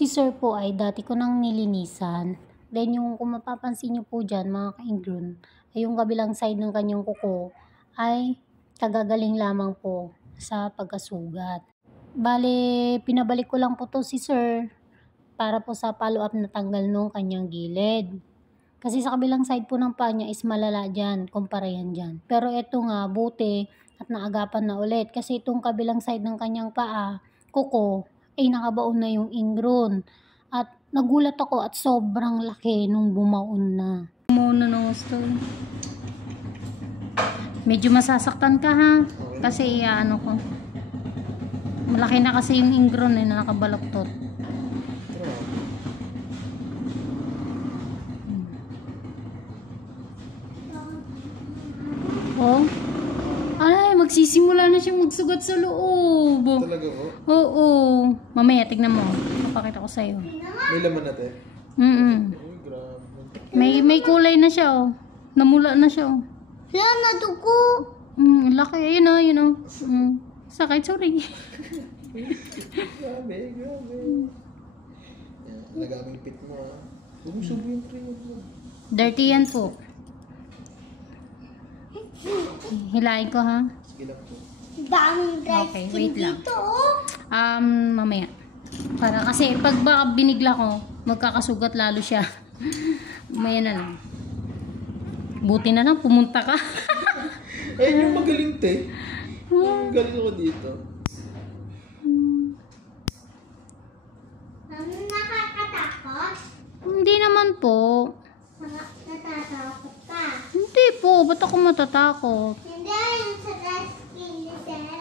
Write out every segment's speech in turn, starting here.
Si sir po ay dati ko nang nilinisan. Then yung kung mapapansin niyo po dyan mga ka-ingron, ay yung kabilang side ng kanyang kuko ay kagagaling lamang po sa pagkasugat. Bale, pinabalik ko lang po to si sir para po sa follow-up na tanggal nung kanyang gilid. Kasi sa kabilang side po ng paa niya is malala dyan, kumpara yan dyan. Pero eto nga, buti at naagapan na ulit. Kasi itong kabilang side ng kanyang paa, kuko, ay nakabaon na yung ingron. At nagulat ako at sobrang laki nung bumaon na. Muna ng gusto. Medyo masasaktan ka ha. Kasi ano ko. Malaki na kasi yung ingron na nakabaloktot. Oh. Ay, magsisimula na siyang magsugat sa loob. Talaga po? Oo. Mamaya, tignan mo. Papakita ko sa'yo. May laman natin? Ay, grabe. May kulay na siya, oh. Namula na siya, oh. Yan, nadugo. Laki. Ayun, oh, yun, oh. Sakit, sorry. Grabe. Nagaming pit mo, ah. Huwag mo subo yung cream mo. Dirty yan po. Hilahin ko, ha? Sige lang po. Daming dry Okay, skin wait lang. dito, oh. Mamaya. Para kasi pag baka binigla ko, magkakasugat lalo siya. Mamaya na lang. Buti na lang, pumunta ka. Ayun yung magaling, te. Galing ako dito. Nakakatakot? Hindi naman po. Natatakot ka? Hindi po. Ba't ako matatakot? Hindi, yung sa dry skin ni Sir.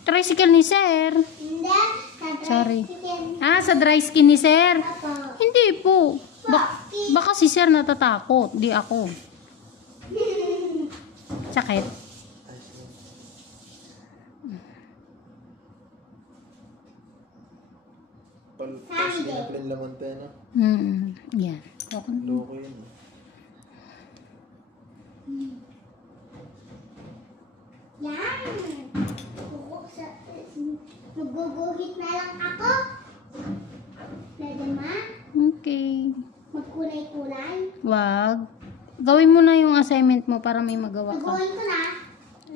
Tricycle ni sir. Hindi, sa dry Sorry. skin. Sa dry skin ni sir. Ako. Hindi po. Baka si sir natatakot. Di ako. Sakit. Kasi na pala yung laman tayo, no? Yan. Okay. Loko yun. Yan. Maguguhit na lang ako. Pwede ma? Okay. Magkulay-kulay. Wag. Gawin mo na yung assignment mo para may magawa ka. Nagawan ko na.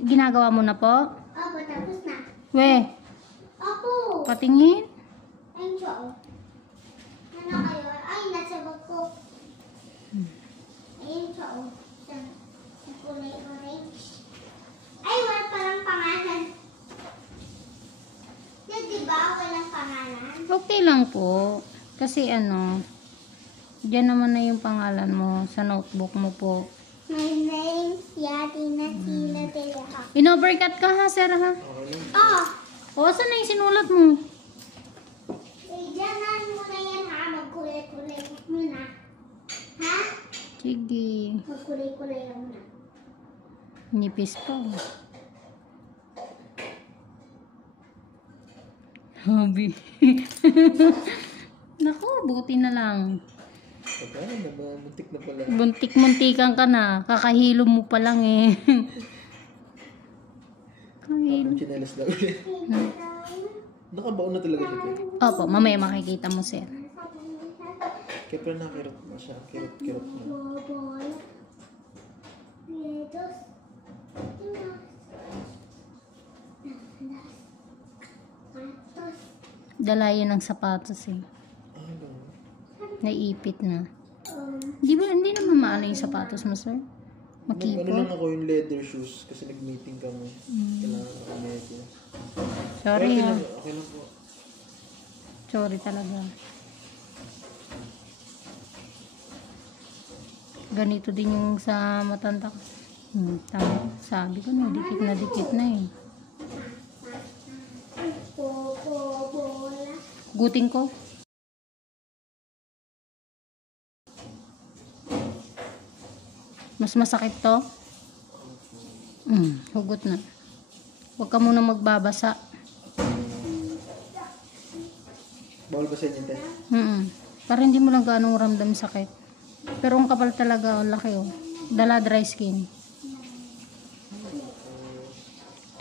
Ginagawa mo na po? Opo, tapos na. We, Opo. patingin. Ayun siya, oh. Ano kayo? Ay, nasa bag ko. Ayun siya, oh. Sa kulay orange. Ay, wala palang pangalan. Yan, diba? Walang pangalan. Okay lang po. Kasi diyan naman na yung pangalan mo sa notebook mo po. My name's Yatina Tina Teleha. In-overcut ka ha, sir ha? Okay lang. Oh! O, saan na yung sinulat mo? Diyanan mo na yan, ha? Magkulay-kulay muna. Ha? Sige. Magkulay-kulay lang muna. Nipis pa. Habi. Naku, buti na lang. Pagkano na ba? Muntik na pala. Buntik-muntikan ka na. Kakahilo mo pa lang eh. Kahilo. Tapos chinelas na ulit. Nakabaon na talaga siya, te. Opo, mamaya makikita mo, sir. Kaya pala nakirot na siya. Kirot na. Bobol. Dietos. Atos. Dala yun ng sapatos eh. Ano? Naipit na. Hindi naman maano yung sapatos mo, sir? Ano lang Makipot. ako yung leather shoes kasi nag-meeting kami. Kailangan ako medyo. Sorry Okay ha. lang, okay lang po. Sorry talaga. Ganito din yung sa matanda ko. Tama. Sabi ko na, dikit na eh. Bobola. Guting ko. Mas masakit to? Hugot na. Huwag ka muna magbabasa. Bawal ba sa inyo, te? Para hindi mo lang ganong ramdam sakit. Pero ang kapal talaga, ang laki oh. Dala dry skin.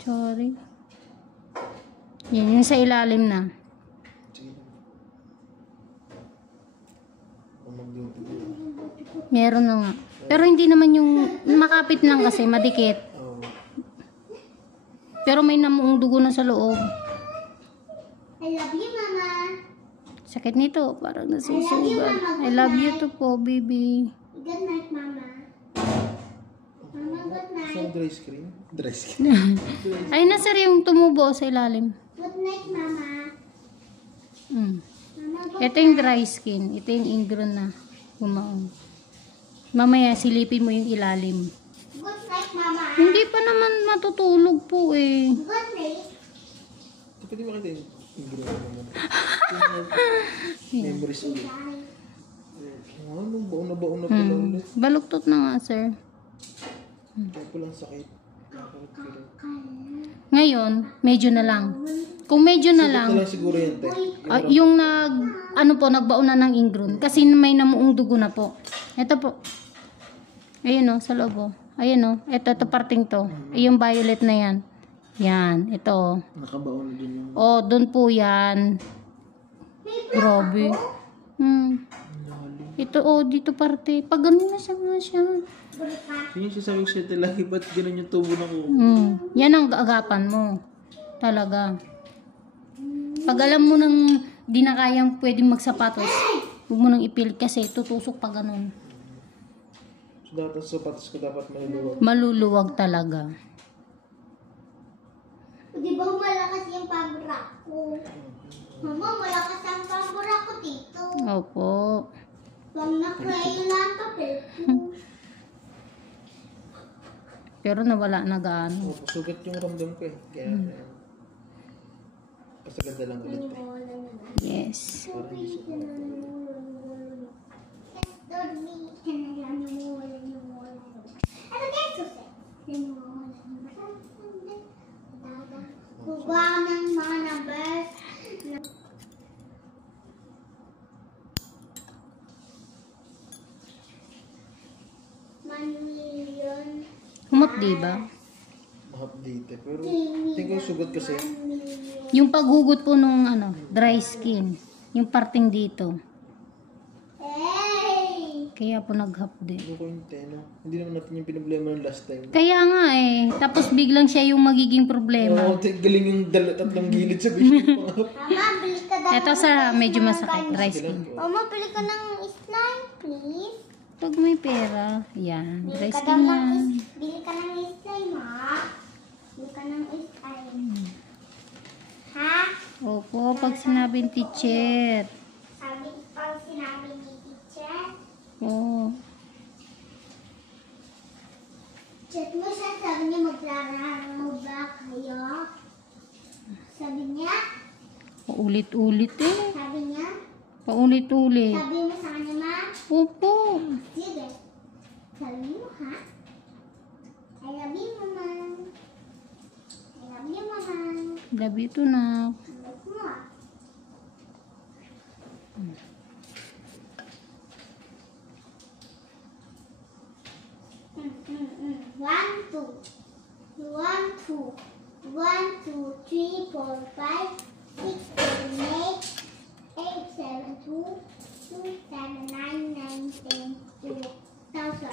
Sorry. Yan, yung sa ilalim na. Sige. magluto. Meron na nga. Pero hindi naman yung makapit lang kasi, madikit. Oo. Pero may namuong dugo na sa loob. I love you, Mama. Sakit nito, parang nasusugat. I love you to po, baby. Good night, Mama. Mama, good night. Saan dry screen? Dry screen. Ay, na sir yung tumubo sa ilalim. Good night, Mama. Mm. Mama, good Ito yung dry skin. Ito yung ingrown na gumaon. Mamaya, silipin mo yung ilalim. Good night, Mama. Hindi pa naman matutulog po eh. Good night. Pwede makita yung ingredient naman. Memories ulit. Ano, baon na pala ulit. Baluktot na nga, sir. Kaya po lang sakit. Nakakakirot. Ngayon, medyo na lang. Kung medyo na Ito lang, lang siguro yan, te. yung nagbaon na ng ingrown. Kasi may namuong dugo na po. Ito po. Ayun o, sa loob o. Ayun o, ito parting to. Yung violet na yan. Yan, ito o. Nakabaon na din yung... Oh, doon po yan. Grabe. Ito oh, dito parte. Pag ganun na siya nga siya. Yun yung sasabing siya talaga, ba't ganun yung tubo na ko? Yan ang agapan mo. Talaga. Pag alam mo nang di na kayang pwedeng magsapatos, huwag mo nang ipilit kasi tutusok pa ganun. So, dapat sapatos ko dapat maluluwag. Maluluwag talaga. Di ba malakas yung pabra ko? Mama, malakas ang pabra ko dito. Opo. Huwag na-cry lang papel ko. Pero nawala na gaano. Oh, sugat yung ramdam ko eh. Kaya, pasaganda lang ulit. Yes. Para hindi siya Kukuha ko ng mga numbers. 1,000,000. Humap, diba? ma-update eh. Pero, tingin ko sugat kasi. Yung paghugot po nung dry skin. Yung parting dito. Hey! Kaya po naghapde. Ano ko yung teno? Hindi naman natin yung pinablema ng last time. Kaya nga eh. Tapos biglang siya yung magiging problema. Oo, galing yung tatlong gilid sa bishop. Mama, bili ka daw. Ito sa medyo masakit. Dry skin. Mama, bili ka ng slime, please. Pag may pera. Yan. Dry Bili ka skin daw yan. bili ka ng slime, ha? Bili ka ng slime. Ha? Opo, pag sinabing teacher. Sabi, pag sinabi ni teacher, Oo. chat mo siya, sabi niya, maglalaro ba kayo? Sabi niya, Paulit-ulit eh. sabi niya, Paulit-ulit. sabi mo sa kanya, ma, Opo. sige. Sabi mo, ha? I love you, mama. I love you, mama. Love you too, na. Love mo, ah. One, two. 1, 2. 1, 2, 3, 4, 5, 6, 7, 8, 8, 7, 2, 2, 7, 9, 9, 10, 2, 1,000.